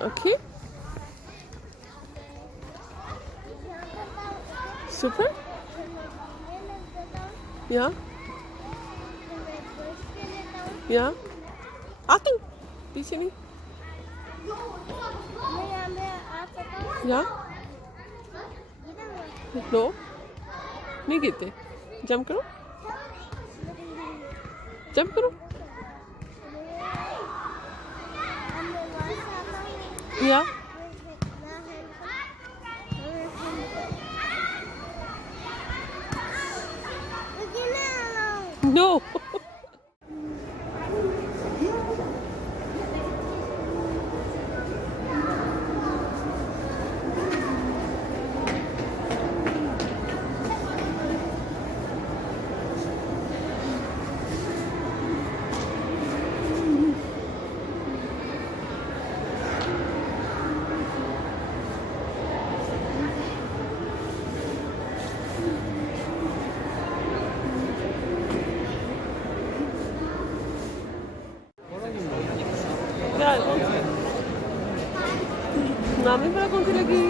Okay. Super. Ja. Ja. Achtung. Bisschen niet. Ja. लो नहीं गिरते jump करो जंप करो या no Gel. Namin pala kung lagi.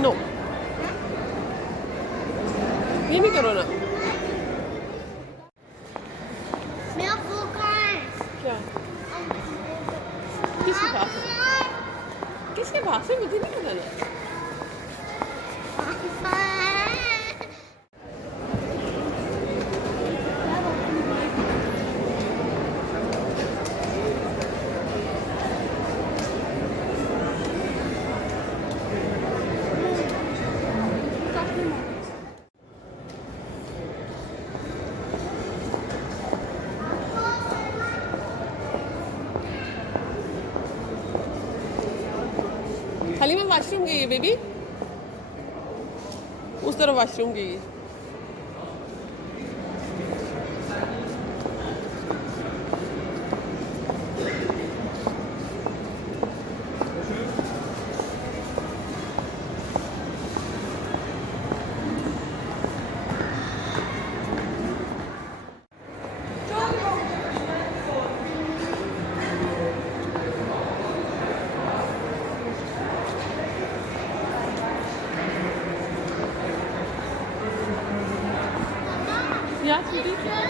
No. ये नहीं करो ना मेरा वो कहाँ है? क्या किसके पास है किसके पास है मुझे नहीं पता ना हलीमा वॉशरूम गई है बेबी उस तरफ वॉशरूम गई है या ठीक है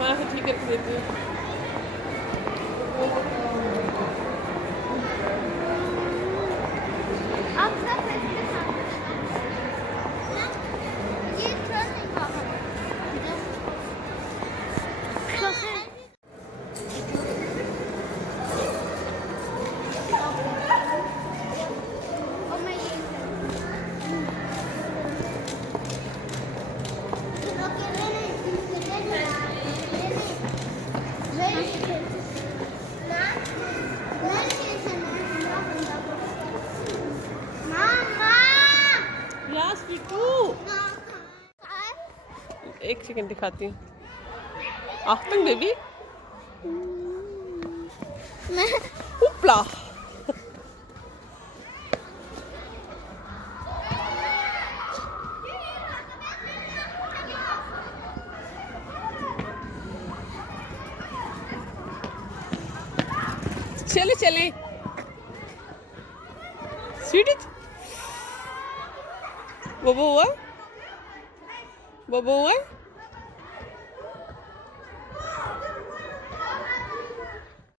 मैं ठीक करके देती हूँ एक सेकंड दिखाती हूँ आफ्टन बेबी उपला चले चले स्वीटी बबू हुआ